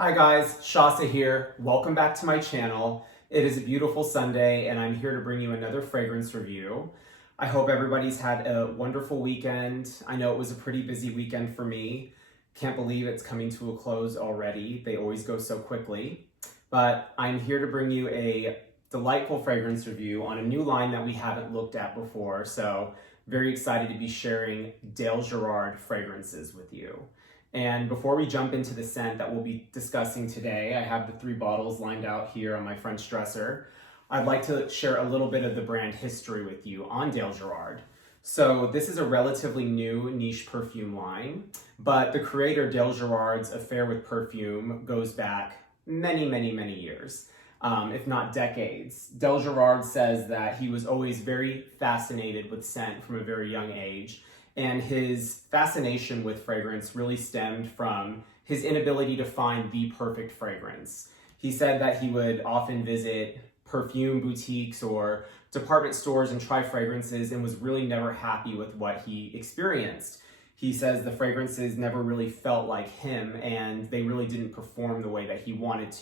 Hi guys, Shasta here. Welcome back to my channel. It is a beautiful Sunday and I'm here to bring you another fragrance review. I hope everybody's had a wonderful weekend. I know it was a pretty busy weekend for me. Can't believe it's coming to a close already. They always go so quickly. But I'm here to bring you a delightful fragrance review on a new line that we haven't looked at before. So very excited to be sharing Dalegerard fragrances with you. And before we jump into the scent that we'll be discussing today, I have the 3 bottles lined out here on my French dresser. I'd like to share a little bit of the brand history with you on Dalegerard. So this is a relatively new niche perfume line, but the creator Dalegerard's affair with perfume goes back many years, if not decades. Dalegerard says that he was always very fascinated with scent from a very young age. And his fascination with fragrance really stemmed from his inability to find the perfect fragrance. He said that he would often visit perfume boutiques or department stores and try fragrances and was really never happy with what he experienced. He says the fragrances never really felt like him and they really didn't perform the way that he wanted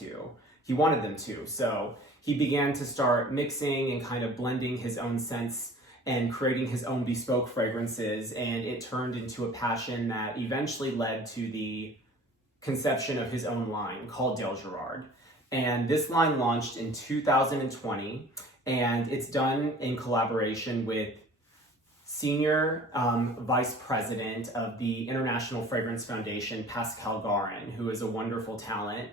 them to. So he began to start mixing and kind of blending his own scents and creating his own bespoke fragrances, and it turned into a passion that eventually led to the conception of his own line called Dalegerard. And this line launched in 2020, and it's done in collaboration with Senior Vice President of the International Fragrance Foundation, Pascal Garin, who is a wonderful talent.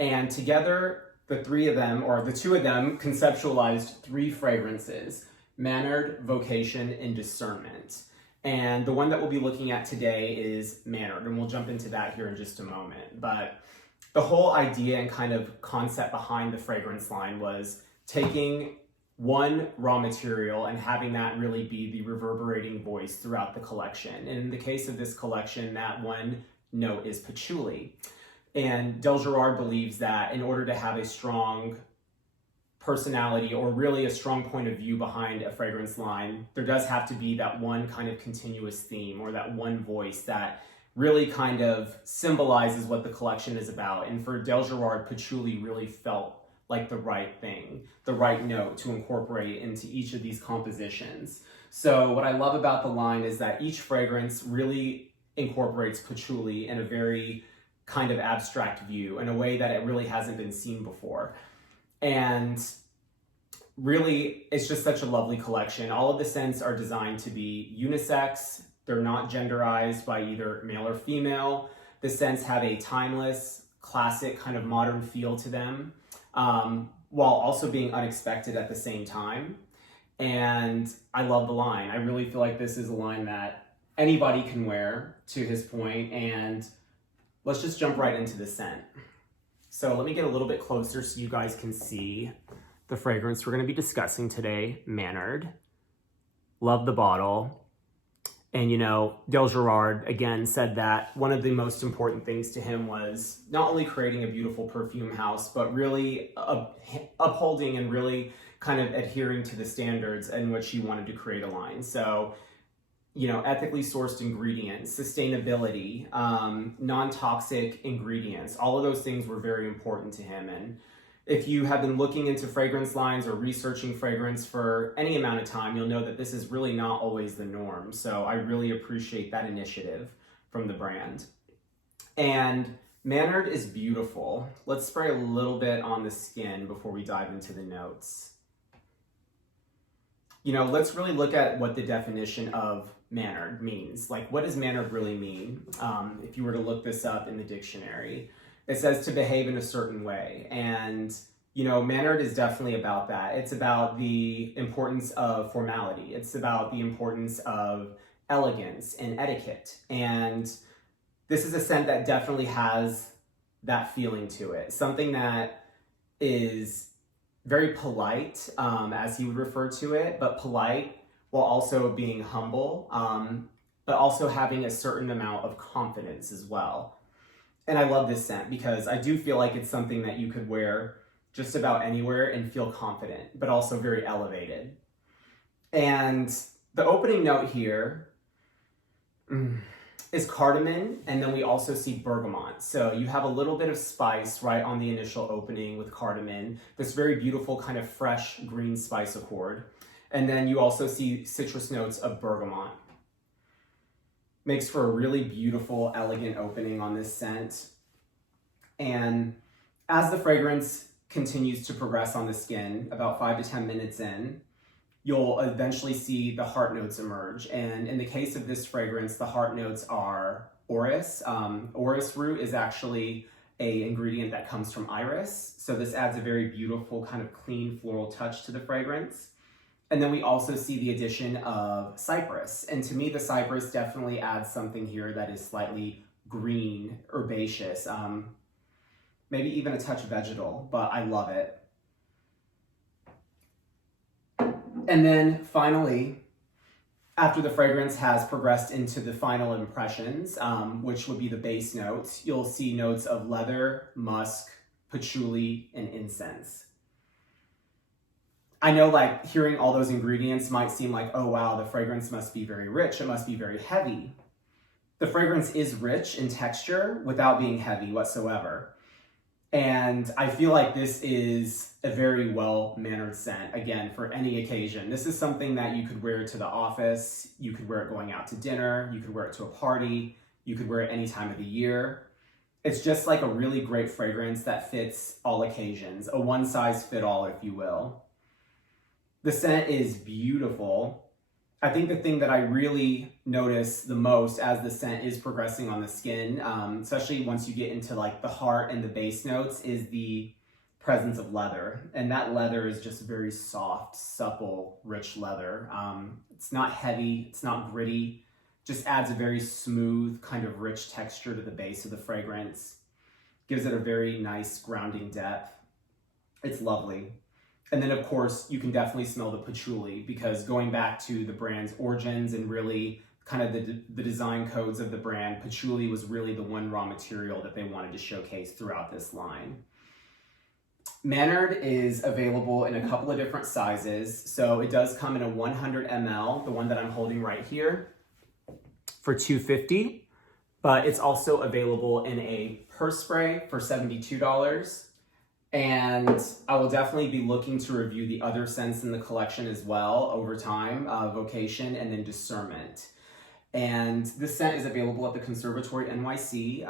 And together, the two of them conceptualized 3 fragrances: Mannered, Vocation, and Discernment. And the one that we'll be looking at today is Mannered, and we'll jump into that here in just a moment. But the whole idea and kind of concept behind the fragrance line was taking one raw material and having that really be the reverberating voice throughout the collection. And in the case of this collection, that one note is patchouli. And Dalegerard believes that in order to have a strong personality or really a strong point of view behind a fragrance line, there does have to be that one kind of continuous theme or that one voice that really kind of symbolizes what the collection is about. And for Dalegerard, patchouli really felt like the right thing, the right note to incorporate into each of these compositions. So what I love about the line is that each fragrance really incorporates patchouli in a very kind of abstract view in a way that it really hasn't been seen before. And really, it's just such a lovely collection. All of the scents are designed to be unisex. They're not genderized by either male or female. The scents have a timeless, classic, kind of modern feel to them, while also being unexpected at the same time. And I love the line. I really feel like this is a line that anybody can wear, to his point. And let's just jump right into the scent. So let me get a little bit closer so you guys can see the fragrance we're going to be discussing today, Mannered. Love the bottle. And you know, Dalegerard again said that one of the most important things to him was not only creating a beautiful perfume house, but really upholding and really kind of adhering to the standards in which he wanted to create a line. So, you know, ethically sourced ingredients, sustainability, non-toxic ingredients, all of those things were very important to him. And if you have been looking into fragrance lines or researching fragrance for any amount of time, you'll know that this is really not always the norm. So I really appreciate that initiative from the brand. And Mannered is beautiful. Let's spray a little bit on the skin before we dive into the notes. You know, let's really look at what the definition of mannered means. Like, what does mannered really mean? If you were to look this up in the dictionary, it says to behave in a certain way. And, you know, mannered is definitely about that. It's about the importance of formality. It's about the importance of elegance and etiquette. And this is a scent that definitely has that feeling to it. Something that is very polite, as he would refer to it, but polite while also being humble, but also having a certain amount of confidence as well. And I love this scent because I do feel like it's something that you could wear just about anywhere and feel confident, but also very elevated. And the opening note here is cardamom, and then we also see bergamot. So you have a little bit of spice right on the initial opening with cardamom, this very beautiful kind of fresh green spice accord. And then you also see citrus notes of bergamot. Makes for a really beautiful, elegant opening on this scent. And as the fragrance continues to progress on the skin, about 5 to 10 minutes in, you'll eventually see the heart notes emerge. And in the case of this fragrance, the heart notes are orris. Orris root is actually an ingredient that comes from iris. So this adds a very beautiful kind of clean floral touch to the fragrance. And then we also see the addition of cypress. And to me, the cypress definitely adds something here that is slightly green, herbaceous, maybe even a touch vegetal, but I love it. And then finally, after the fragrance has progressed into the final impressions, which would be the base notes, you'll see notes of leather, musk, patchouli, and incense. I know like hearing all those ingredients might seem like, oh wow, the fragrance must be very rich, it must be very heavy. The fragrance is rich in texture without being heavy whatsoever. And I feel like this is a very well-mannered scent, again, for any occasion. This is something that you could wear to the office, you could wear it going out to dinner, you could wear it to a party, you could wear it any time of the year. It's just like a really great fragrance that fits all occasions, a one-size-fit-all, if you will. The scent is beautiful. I think the thing that I really notice the most as the scent is progressing on the skin, especially once you get into like the heart and the base notes, is the presence of leather. And that leather is just very soft, supple, rich leather. It's not heavy, it's not gritty, just adds a very smooth kind of rich texture to the base of the fragrance. Gives it a very nice grounding depth. It's lovely. And then, of course, you can definitely smell the patchouli, because going back to the brand's origins and really kind of the design codes of the brand, patchouli was really the one raw material that they wanted to showcase throughout this line. Mannered is available in a couple of different sizes. So it does come in a 100 ml, the one that I'm holding right here, for $250. But it's also available in a purse spray for $72. And I will definitely be looking to review the other scents in the collection as well over time, Vocation and then Discernment. And this scent is available at the Conservatory NYC,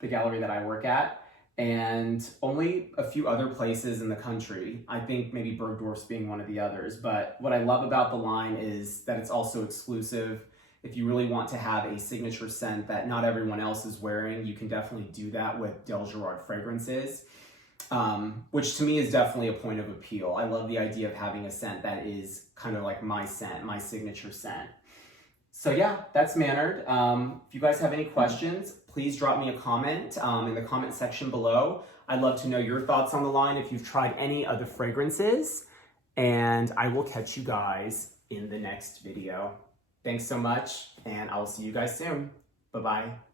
the gallery that I work at, and only a few other places in the country. I think maybe Bergdorf's being one of the others. But what I love about the line is that it's also exclusive. If you really want to have a signature scent that not everyone else is wearing, you can definitely do that with Dalegerard fragrances. Which to me is definitely a point of appeal. I love the idea of having a scent that is kind of like my scent, my signature scent. So yeah, that's Mannered. If you guys have any questions, please drop me a comment in the comment section below. I'd love to know your thoughts on the line if you've tried any other fragrances, and I will catch you guys in the next video. Thanks so much, and I'll see you guys soon. Bye-bye.